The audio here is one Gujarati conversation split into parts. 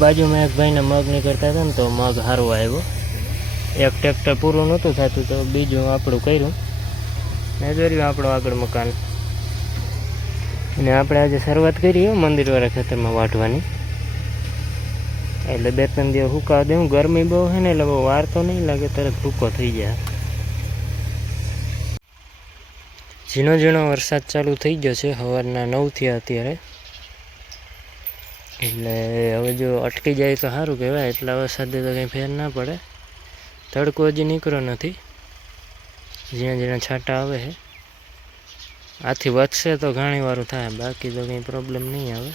बाजू में एक भाई ने मग निकलता था तो मग हारो आयो। एक ट्रेक्टर पूરું नહોતું થતું તો બીજું આપણું કર્યું ને જોયું આપણું આગળ મકાન અને આપણે આજે શરૂઆત કરી મંદિરવાળા ખેતરમાં વાઢવાની એટલે 2-3 દિવસ હુકા દેવું ગરમી બહુ છે ને એટલે બહુ વાર તો નહીં લાગે તરત ભૂકો થઈ જાય। ઝીણો ઝીણો વરસાદ ચાલુ થઈ ગયો છે સવારના 9 થયા અત્યારે એટલે હવે જો અટકી જાય તો સારું કહેવાય એટલા વરસાદે તો કંઈ ફેર ના પડે। તડકો હજી નીકળ્યો નથી ઝીણા ઝીણા છાંટા આવે છે આથી વધશે તો ઘણી વાર થાય બાકી તો કંઈ પ્રોબ્લેમ નહીં આવે।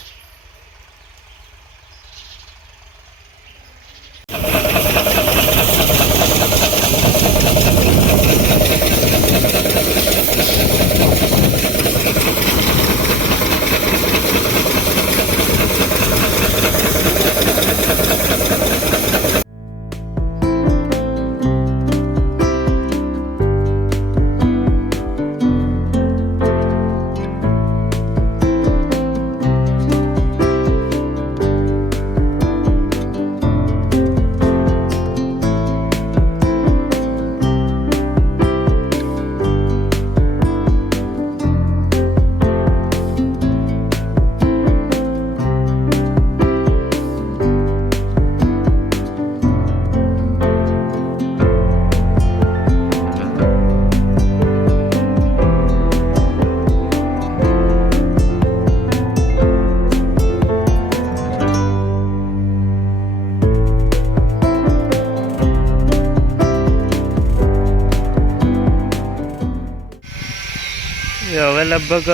હવે લગભગ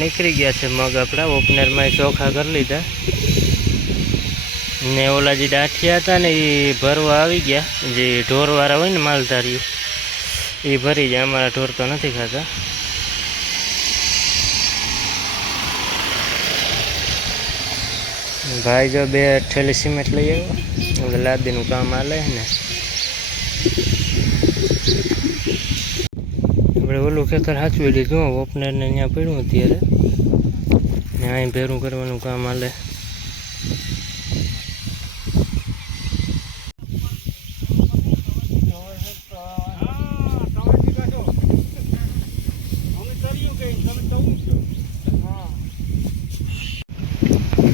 નીકળી ગયા છે મગ આપણા ઓપનરમાં ચોખા કરી લીધા ને ઓલા જે ડાઠિયા હતા ને એ ભરવા આવી ગયા જે ઢોરવાળા હોય ને માલધારીઓ એ ભરી જાય અમારા ઢોર તો નથી ખાતા। ભાઈ જો 2 થેલી સિમેન્ટ લઈ આવ્યો એટલે લાદીનું કામ હાલે ને ઓલું ખેતર સાચવી લીધું ઓપનરને ત્યાં પડ્યું અત્યારે ને અહીં ભેરું કરવાનું કામ હાલે।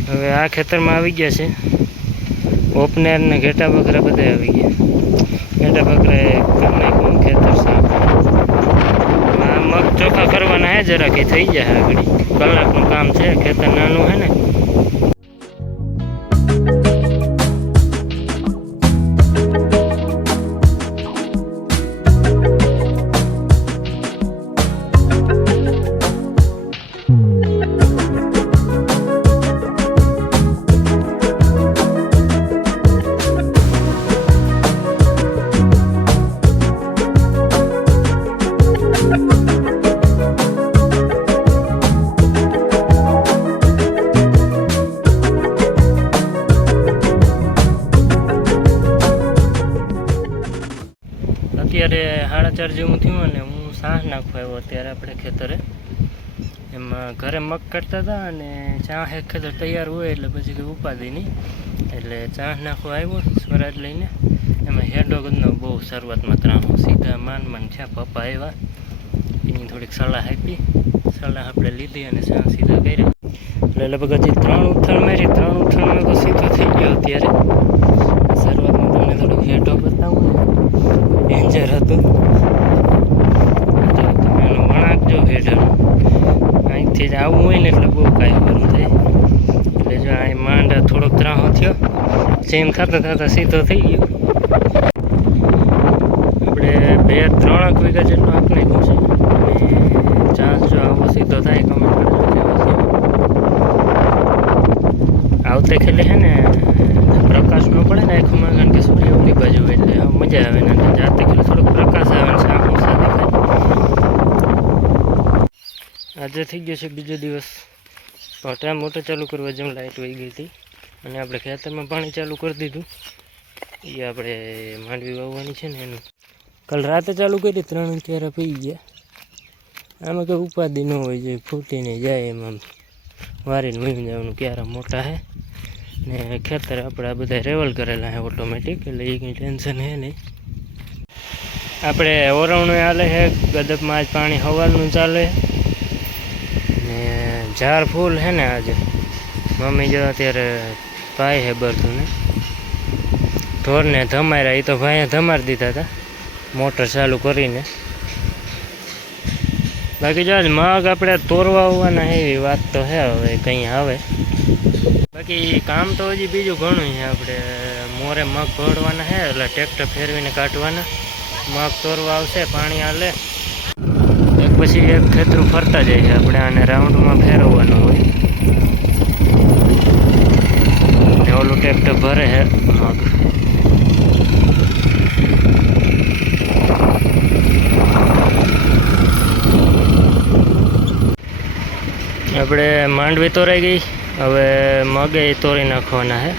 હવે આ ખેતરમાં આવી ગયા છે ઓપનર ને ઘેટા બકરા બધા આવી ગયા। ઘેટા બકરા કરી નાખ્યું ખેતર સાફ મગ ચોખા કરવાના હે જરાક થઈ જાય આગળ કલાકનું કામ છે ખેતર નાનું હે ને। અત્યારે 4:30 જેવું થયું અને હું સાહ નાખવા આવ્યો અત્યારે આપણે ખેતરે એમાં ઘરે મગ કરતા હતા અને ચા એક ખેતર તૈયાર હોય એટલે પછી કંઈ ઉપાધિ નહીં. એટલે ચા નાખવા આવ્યો સ્વરાજ લઈને. એમાં હેડોગનો બહુ શરૂઆતમાં ત્રાહો સીધા માન છે. પપ્પા આવ્યા એની થોડીક સલાહ આપી, સલાહ આપણે લીધી અને ચા સીધા કર્યા. એટલે લગભગ હજી 3 ઉથાણ મારી, 3 ઉથાણમાં તો સીધો થઈ ગયો. અત્યારે શરૂઆતમાં તમને થોડુંક હેડો બતાવું ને, ડેન્જર હતું. એનો વળાંક જો હેઠળ અહીંથી જ આવવું હોય ને એટલે બહુ કાંઈ ખરું થાય. એટલે જો અહીં માંડા થોડોક ત્રાહો થયો, જેમ થતાં થતાં સીધો થઈ ગયો. આપણે 2-3 વીઘા જેટલું આંક નાખ્યું છે. અને ચાન્સ જો આવો સીધો થાય કમેન્ટ કરજો કેવો થયો. આવતે ખેલે છે ને પ્રકાશ ન પડે ને આંખમાં, કારણ કે સૂર્ય ઓલી બાજુ એટલે મજા આવે ને જાતે ખેલે થોડોક પ્રકાશ આવે ને આંખો સાથે થાય. આજે થઈ ગયો છે બીજો દિવસ. મોટા મોટર ચાલુ કરવા જેમ લાઇટ વહી ગઈ હતી અને આપણે ખેતરમાં પાણી ચાલુ કરી દીધું. એ આપણે માંડવી વાવવાની છે ને એનું કાલ રાતે ચાલુ કરી, 3 ક્યારે પી ગયા. આમાં કંઈ ઉપાધિ ન હોય, જે ફૂટીને જાય એમાં વારીને વહી જવાનું. ક્યારા મોટા છે ને ખેતર આપણે આ બધા રેવલ કરેલા છે ઓટોમેટિક, એટલે એ કંઈ ટેન્શન છે નહીં. આપણે ઓરવણું હાલે છે, ગદપમાં આજ પાણી સવારનું ચાલે ને ઝાડ ફૂલ છે ને. આજે મમ્મી જો અત્યારે ભાઈ છે બધું ને ઢોરને ધમાર્યા. એ તો ભાઈએ ધમારી દીધા હતા મોટર ચાલુ કરીને. બાકી જો આજ મગ આપણે તોરવા આવવાના એવી વાત તો છે, હવે કંઈ આવે. બાકી કામ તો હજી બીજું ઘણું છે. આપણે મોરે મગ ભરવાના છે એટલે ટ્રેક્ટર ફેરવીને કાઢવાના. મગ તોરવા આવશે, પાણી હાલે એક પછી એક ખેતરું ફરતા જાય છે. આપણે આને રાઉન્ડમાં ફેરવવાનું હોય ને ઓલું ટ્રેક્ટર ભરે છે મગ. આપણે માંડવી તોરાઈ ગઈ, હવે મગે તોરી નાખવાના છે.